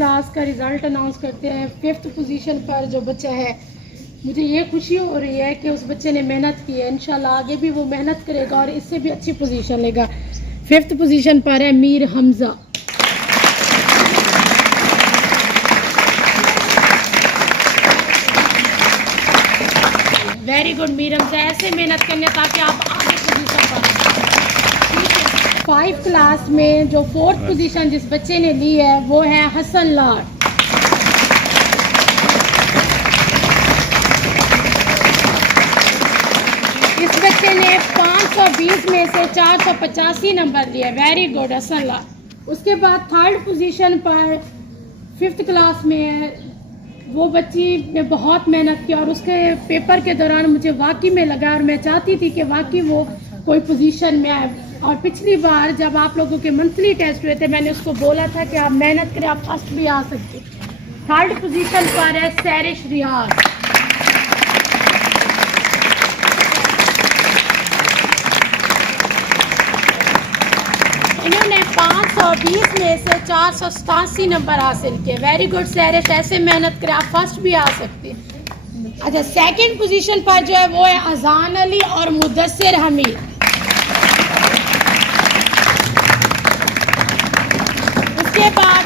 Class का result announce करते हैं। 5th पोजीशन पर जो बच्चा है, मुझे ये खुशी हो रही है कि उस बच्चे ने मेहनत की है। इंशाल्लाह आगे भी वो मेहनत करेगा और इससे भी अच्छी पोजीशन लेगा। 5th पोजीशन पर है मीर हमजा। वेरी गुड मीर हमजा, ऐसे मेहनत करनी है ताकि आप आगे पोजीशन पर। 5 क्लास में जो 4th पोजीशन जिस बच्चे ने ली है वो है हसन लाड। इस बच्चे ने 520 में से 485 नंबर लिए। वेरी गुड हसन लाड। उसके बाद 3rd पोजीशन पर 5th क्लास में है वो बच्ची ने बहुत मेहनत की और उसके पेपर के दौरान मुझे वाकई में लगा और मैं चाहती थी कि वाकई वो कोई पोजीशन में आए। और पिछली बार जब आप लोगों के मंथली टेस्ट हुए थे मैंने उसको बोला था कि आप मेहनत करें, आप फर्स्ट भी आ सकते। 3rd पोजीशन पर है सैरिश रियाज। इन्होंने 520 में से 487 नंबर हासिल किए। वेरी गुड सैरिश, ऐसे मेहनत करें, आप फर्स्ट भी आ सकते। अच्छा, 2nd पोजीशन पर जो है वो है अजान अली और मुदस्सिर हमीद। उसके बाद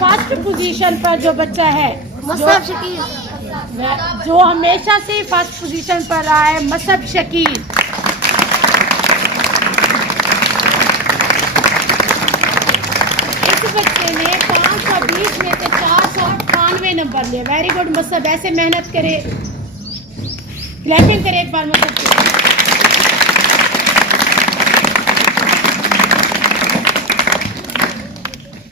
1st पोजीशन पर जो बच्चा है मसहब शकील, जो हमेशा से 1st पोजीशन पर रहा है, मसहब शकील। इस बच्चे ने 520 में से 498 नंबर लिए। वेरी गुड मसहब, ऐसे मेहनत करे। क्लैपिंग करे एक बार मसहब।